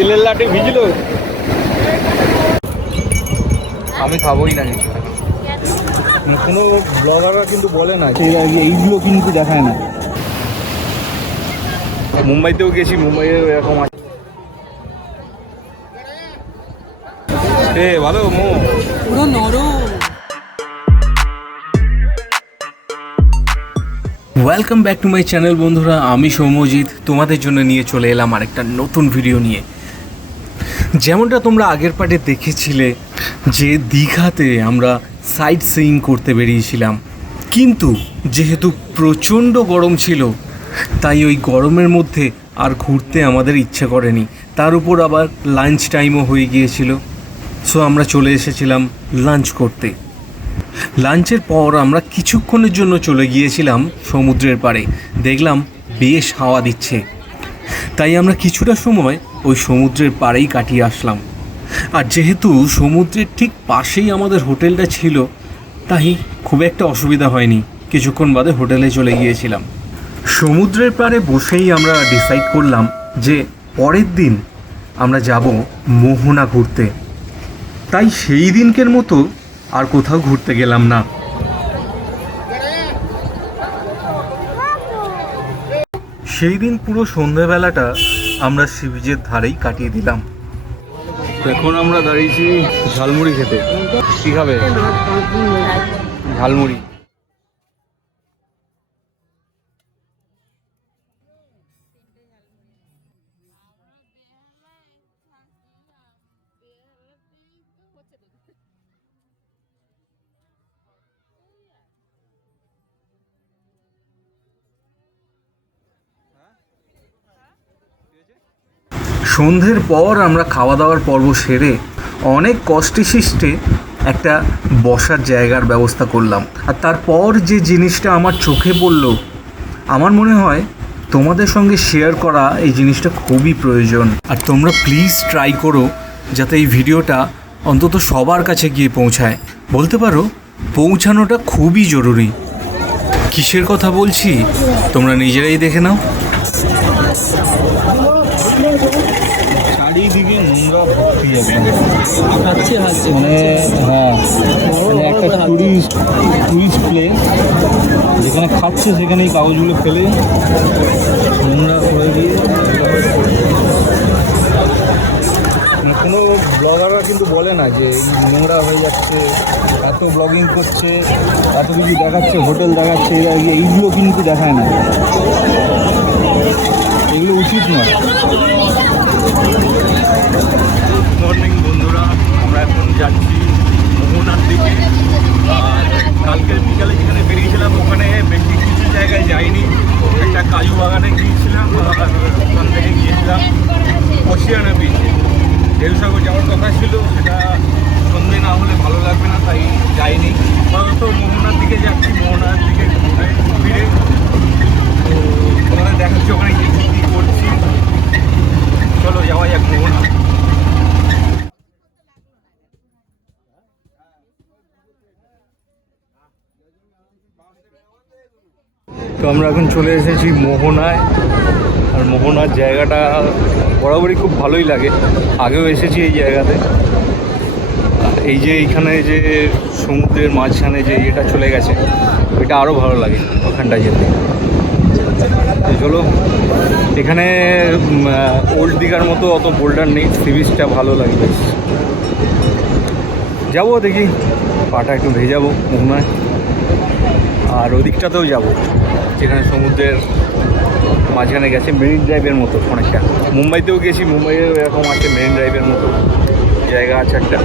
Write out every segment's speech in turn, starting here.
তিলের লাটে ভিজলো আমি খাবোই না কিছু। কোনো ব্লগাররা কিন্তু বলে না যে এইগুলো কিন্তু দেখায় না। মুম্বাইতেও গেছি মুম্বাইয়েও এরকম আছে। এ ভালো মো। পুরো নরম। Welcome back to my channel বন্ধুরা। আমি সৌম্যজিৎ। তোমাদের জন্য নিয়ে চলে এলাম আরেকটা নতুন ভিডিও নিয়ে। যেমনটা তোমরা আগের পার্টে দেখেছিলে যে দীঘাতে আমরা সাইট সিইং করতে বেরিয়েছিলাম। কিন্তু যেহেতু প্রচণ্ড গরম ছিল, তাই ওই গরমের মধ্যে আর ঘুরতে আমাদের ইচ্ছে করেনি। তার উপর আবার লাঞ্চ টাইমও হয়ে গিয়েছিল। সো আমরা চলে এসেছিলাম লাঞ্চ করতে। লাঞ্চের পর আমরা কিছুক্ষণের জন্য চলে গিয়েছিলাম সমুদ্রের পাড়ে। দেখলাম বেশ হাওয়া দিচ্ছে। তাই আমরা কিছুটা সময় ওই সমুদ্রের পাড়েই কাটিয়ে আসলাম। আর যেহেতু সমুদ্রের ঠিক পাশেই আমাদের হোটেলটা ছিল, তাই খুব একটা অসুবিধা হয়নি। কিছুক্ষণ বাদে হোটেলে চলে গিয়েছিলাম। সমুদ্রের পাড়ে বসেই আমরা ডিসাইড করলাম যে পরের দিন আমরা যাব মোহনা ঘুরতে। তাই সেই দিনকের মতো আর কোথাও ঘুরতে গেলাম না। সেই দিন পুরো সন্ধ্যাবেলাটা আমরা সি বিচের ধারেই কাটিয়ে দিলাম। এখন আমরা দাঁড়িয়েছি ঝালমুড়ি খেতে। কি খাবে? ঝালমুড়ি। সন্ধ্যের পর আমরা খাওয়া দাওয়ার পর্ব সেরে অনেক কষ্টে একটা বসার জায়গার ব্যবস্থা করলাম। আর তারপর যে জিনিসটা আমার চোখে পড়ল, আমার মনে হয় তোমাদের সঙ্গে শেয়ার করা এই জিনিসটা খুবই প্রয়োজন। আর তোমরা প্লিজ ট্রাই করো যাতে এই ভিডিওটা অন্তত সবার কাছে গিয়ে পৌঁছায়। বলতে পারো, পৌঁছানোটা খুবই জরুরি। কিসের কথা বলছি, তোমরা নিজেরাই দেখে নাও। মানে হ্যাঁ মানে একটা টুরিস্ট টুরিস্ট প্লেস যেখানে খাচ্ছে সেখানে এই কাগজগুলো ফেলে। নোংরা করে দিয়ে। মানে কোনো ব্লগাররা কিন্তু বলে না যে এই নোংরা হয়ে যাচ্ছে এত ব্লগিং করছে এত কিছু দেখাচ্ছে হোটেল দেখাচ্ছে এইগুলো কিন্তু দেখায় না। এগুলো উচিত নয়। মর্নিং বন্ধুরা। আমরা এখন যাচ্ছি মোহনার দিকে। আর কালকে বিকালে যেখানে বেরিয়েছিলাম, ওখানে বেশি কিছু জায়গায় যাইনি। একটা কাজু বাগানে গিয়েছিলাম, আর ওখান থেকে গিয়েছিলাম ওশিয়ানা বিচে ঢেলসাগর যাওয়ার কথা ছিল, সেটা সন্ধে না হলে ভালো লাগবে না, তাই যাইনি। আপাতত মোহনার দিকে যাচ্ছি, মোহনার দিকে ঘুরে ফিরে তো তোমাদের দেখাচ্ছি ওখানে কি কী করছি চলো যাওয়া যাক মোহনা তো আমরা এখন চলে এসেছি মোহনায়। আর মোহনার জায়গাটা বরাবরই খুব ভালোই লাগে। আগেও এসেছি এই জায়গাতে। এই যে এইখানে যে সমুদ্রের মাঝখানে যে ইয়েটা চলে গেছে, এটা আরও ভালো লাগে ওখানটায় যেতে। চলো, এখানে ওল্ড দীঘার মতো অত বোল্ডার নেই সি বিচটা ভালো লাগে যাব দেখি, পাটা একটু ভেজাবো মোহনায়। আর ওদিকটাতেও যাব। যেখানে সমুদ্রের মাঝখানে গেছে মেরিন ড্রাইভের মতো অনেকটা। মুম্বাইতেও গেছি মুম্বাইয়েও এরকম আছে মেরিন ড্রাইভের মতো জায়গা আছে একটা।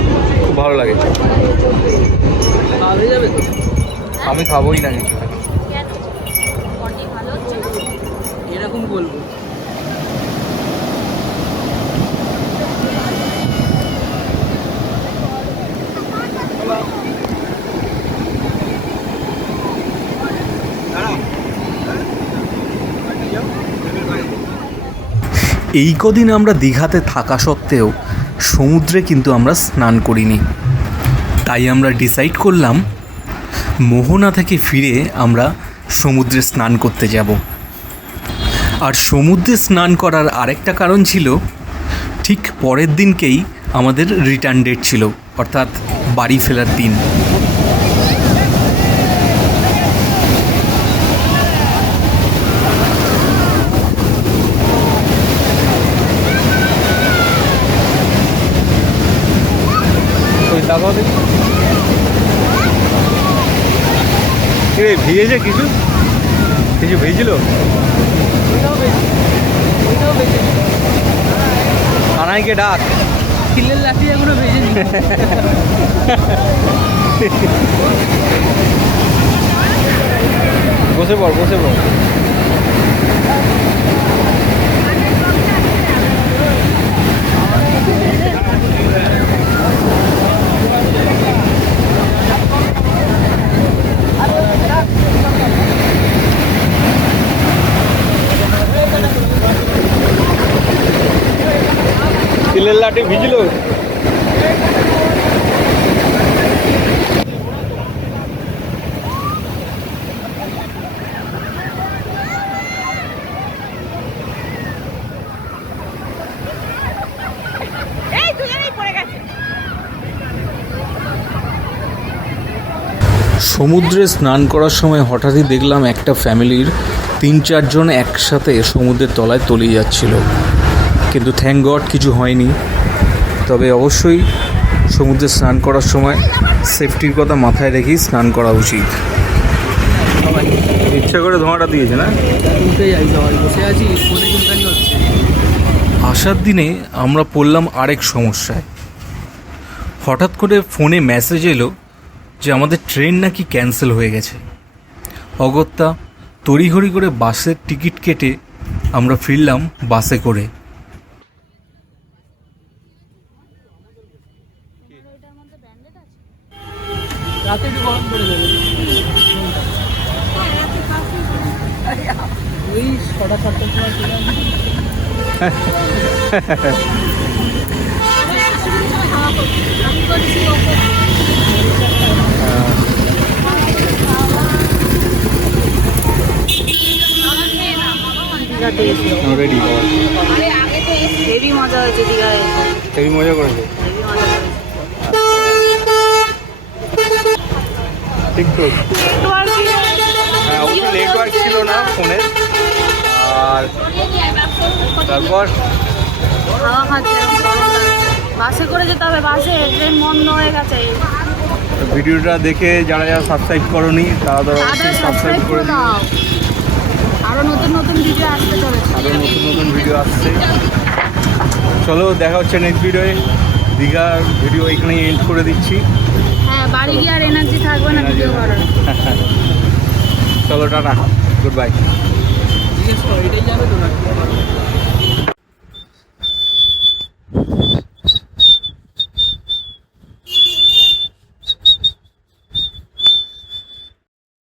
খুব ভালো লাগে। আমি খাবোই না কিছু কেন? বডি ভালো হচ্ছে না? এরকম বলব। এই কদিন আমরা দীঘাতে থাকা সত্ত্বেও সমুদ্রে কিন্তু আমরা স্নান করিনি। তাই আমরা ডিসাইড করলাম, মোহনা থেকে ফিরে আমরা সমুদ্রে স্নান করতে যাব। আর সমুদ্রে স্নান করার আরেকটা কারণ ছিল, ঠিক পরের দিনকেই আমাদের রিটার্ন ডেট ছিল, অর্থাৎ বাড়ি ফেরার দিন। দেখি ভিজেছে কিছু? কিছু ভিজল? কানাইকে ডাক। তিলের লাঠি এগুলো ভেজে বসে পড় বসে পড়। তিলের লাঠি ভিজলো এই দুজনেই পড়ে গেছে। সমুদ্রে স্নান করার সময় হঠাৎই দেখলাম একটা ফ্যামিলির তিন চারজন একসাথে সমুদ্রের তলায় তলিয়ে যাচ্ছিল। কিন্তু থ্যাংক গড কিছু হয়নি। তবে অবশ্যই সমুদ্রে স্নান করার সময় সেফটির কথা মাথায় রেখেই স্নান করা উচিত। ইচ্ছা করে ধোঁয়াটা দিয়েছে না? আসার দিনে আমরা পড়লাম আরেক সমস্যায়। হঠাৎ করে ফোনে মেসেজ এলো যে আমাদের ট্রেন নাকি ক্যান্সেল হয়ে গেছে। অগত্যা তড়িঘড়ি করে বাসের টিকিট কেটে আমরা ফিরলাম বাসে করে। রাতে একটু গরম পড়ে যাবে ওই ছটা সাতটার সময় চলে হেভি মজা করেছে? ঠিক তো হ্যাঁ অবশ্য নেটওয়ার্ক ছিল না ফোনে আর তারপর। বাসে করে যেতে হবে বাসে ট্রেন বন্ধ হয়ে গেছে। ভিডিওটা দেখে যারা যারা সাবস্ক্রাইব করনি তারা তো তাদের সাবস্ক্রাইব করে দিও। আরও নতুন নতুন ভিডিও আসতে চলেছে। আরও নতুন নতুন ভিডিও আসছে। চলো দেখা হচ্ছে নেক্সট ভিডিওয়ে দীঘার ভিডিও এখানেই এন্ড করে দিচ্ছি। বাড়ি গিয়ে আর এনার্জি থাকবে না ভিডিও করার। চলো টাটা গুড বাই জিজ্ঞেস করো এটাই যাবে তো না